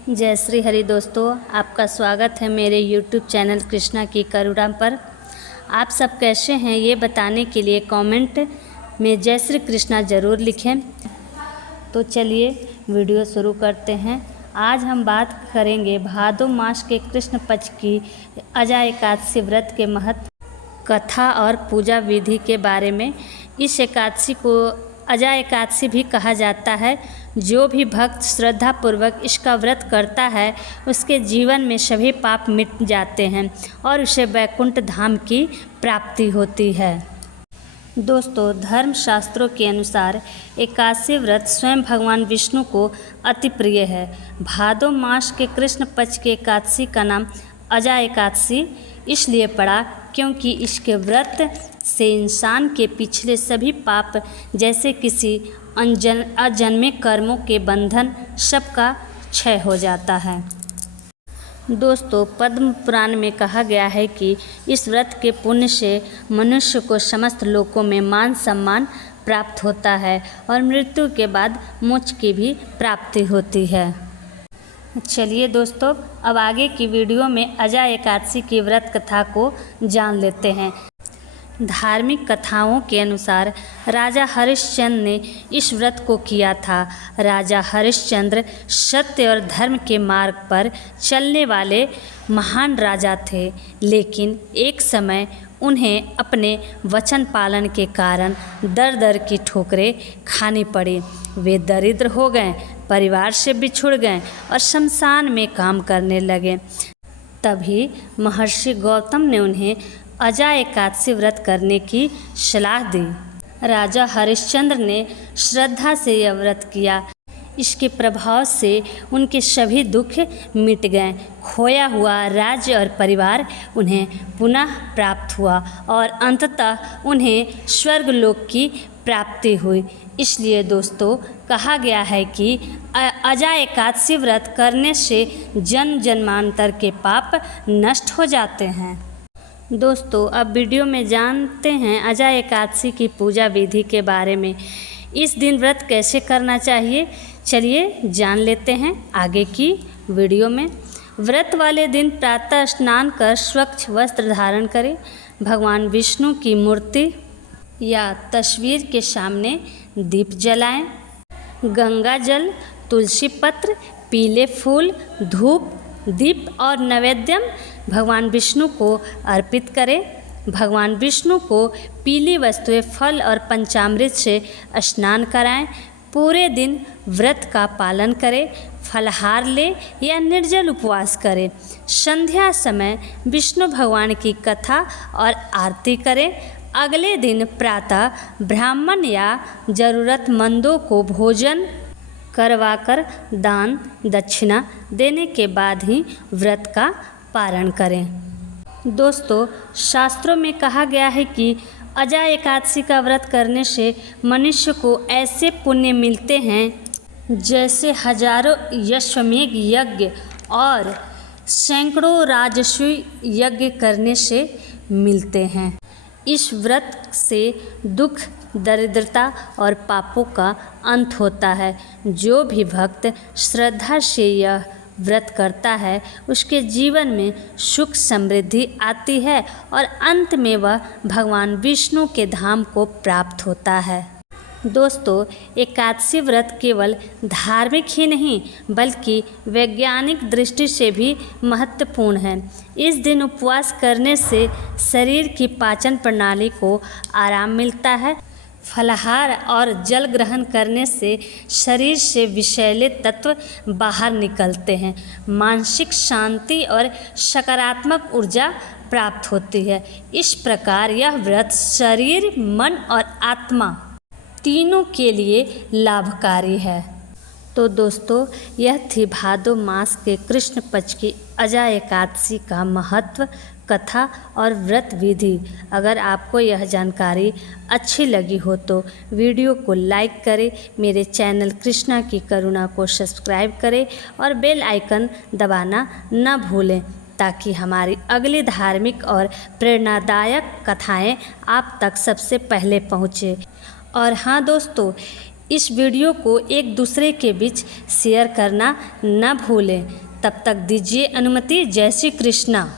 जय श्री हरि दोस्तों, आपका स्वागत है मेरे YouTube चैनल कृष्णा की करुणा पर। आप सब कैसे हैं ये बताने के लिए कमेंट में जय श्री कृष्णा ज़रूर लिखें। तो चलिए वीडियो शुरू करते हैं। आज हम बात करेंगे भादो मास के कृष्ण पक्ष की अजा एकादशी व्रत के महत्व, कथा और पूजा विधि के बारे में। इस एकादशी को अजा एकादशी भी कहा जाता है। जो भी भक्त श्रद्धापूर्वक इसका व्रत करता है उसके जीवन में सभी पाप मिट जाते हैं और उसे वैकुंठ धाम की प्राप्ति होती है। दोस्तों, धर्म शास्त्रों के अनुसार एकादशी व्रत स्वयं भगवान विष्णु को अति प्रिय है। भादो मास के कृष्ण पक्ष के एकादशी का नाम अजा एकादशी इसलिए पड़ा क्योंकि इसके व्रत से इंसान के पिछले सभी पाप जैसे किसी अजन्मे कर्मों के बंधन सबका क्षय हो जाता है। दोस्तों, पद्म पुराण में कहा गया है कि इस व्रत के पुण्य से मनुष्य को समस्त लोकों में मान सम्मान प्राप्त होता है और मृत्यु के बाद मोक्ष की भी प्राप्ति होती है। चलिए दोस्तों, अब आगे की वीडियो में अजा एकादशी की व्रत कथा को जान लेते हैं। धार्मिक कथाओं के अनुसार राजा हरिश्चंद्र ने इस व्रत को किया था। राजा हरिश्चंद्र सत्य और धर्म के मार्ग पर चलने वाले महान राजा थे, लेकिन एक समय उन्हें अपने वचन पालन के कारण दर दर की ठोकरें खानी पड़ी। वे दरिद्र हो गए, परिवार से बिछुड़ गए और शमशान में काम करने लगे। तभी महर्षि गौतम ने उन्हें अजा एकादशी व्रत करने की सलाह दी। राजा हरिश्चंद्र ने श्रद्धा से यह व्रत किया। इसके प्रभाव से उनके सभी दुख मिट गए। खोया हुआ राज्य और परिवार उन्हें पुनः प्राप्त हुआ और अंततः उन्हें स्वर्गलोक की प्राप्ति हुई। इसलिए दोस्तों, कहा गया है कि अजा एकादशी व्रत करने से जन्म जन्मांतर के पाप नष्ट हो जाते हैं। दोस्तों, अब वीडियो में जानते हैं अजा एकादशी की पूजा विधि के बारे में। इस दिन व्रत कैसे करना चाहिए, चलिए जान लेते हैं आगे की वीडियो में। व्रत वाले दिन प्रातः स्नान कर स्वच्छ वस्त्र धारण करें। भगवान विष्णु की मूर्ति या तस्वीर के सामने दीप जलाएं। गंगा जल, तुलसी पत्र, पीले फूल, धूप, दीप और नैवेद्यम भगवान विष्णु को अर्पित करें। भगवान विष्णु को पीली वस्तुएं, फल और पंचामृत से स्नान कराएं। पूरे दिन व्रत का पालन करें। फलाहार लें या निर्जल उपवास करें। संध्या समय विष्णु भगवान की कथा और आरती करें। अगले दिन प्रातः ब्राह्मण या ज़रूरतमंदों को भोजन करवाकर दान दक्षिणा देने के बाद ही व्रत का पारण करें। दोस्तों, शास्त्रों में कहा गया है कि अजा एकादशी का व्रत करने से मनुष्य को ऐसे पुण्य मिलते हैं जैसे हजारों अश्वमेध यज्ञ और सैकड़ों राजस्वी यज्ञ करने से मिलते हैं। इस व्रत से दुख, दरिद्रता और पापों का अंत होता है। जो भी भक्त श्रद्धा से यह व्रत करता है उसके जीवन में सुख समृद्धि आती है और अंत में वह भगवान विष्णु के धाम को प्राप्त होता है। दोस्तों, एकादशी व्रत केवल धार्मिक ही नहीं बल्कि वैज्ञानिक दृष्टि से भी महत्वपूर्ण है। इस दिन उपवास करने से शरीर की पाचन प्रणाली को आराम मिलता है। फलाहार और जल ग्रहण करने से शरीर से विषैले तत्व बाहर निकलते हैं। मानसिक शांति और सकारात्मक ऊर्जा प्राप्त होती है। इस प्रकार यह व्रत शरीर, मन और आत्मा तीनों के लिए लाभकारी है। तो दोस्तों, यह थी भादो मास के कृष्ण पक्ष की अजा एकादशी का महत्व, कथा और व्रत विधि। अगर आपको यह जानकारी अच्छी लगी हो तो वीडियो को लाइक करें, मेरे चैनल कृष्णा की करुणा को सब्सक्राइब करें और बेल आइकन दबाना न भूलें ताकि हमारी अगली धार्मिक और प्रेरणादायक कथाएं आप तक सबसे पहले पहुँचे। और हाँ दोस्तों, इस वीडियो को एक दूसरे के बीच शेयर करना न भूलें। तब तक दीजिए अनुमति। जय श्री कृष्णा।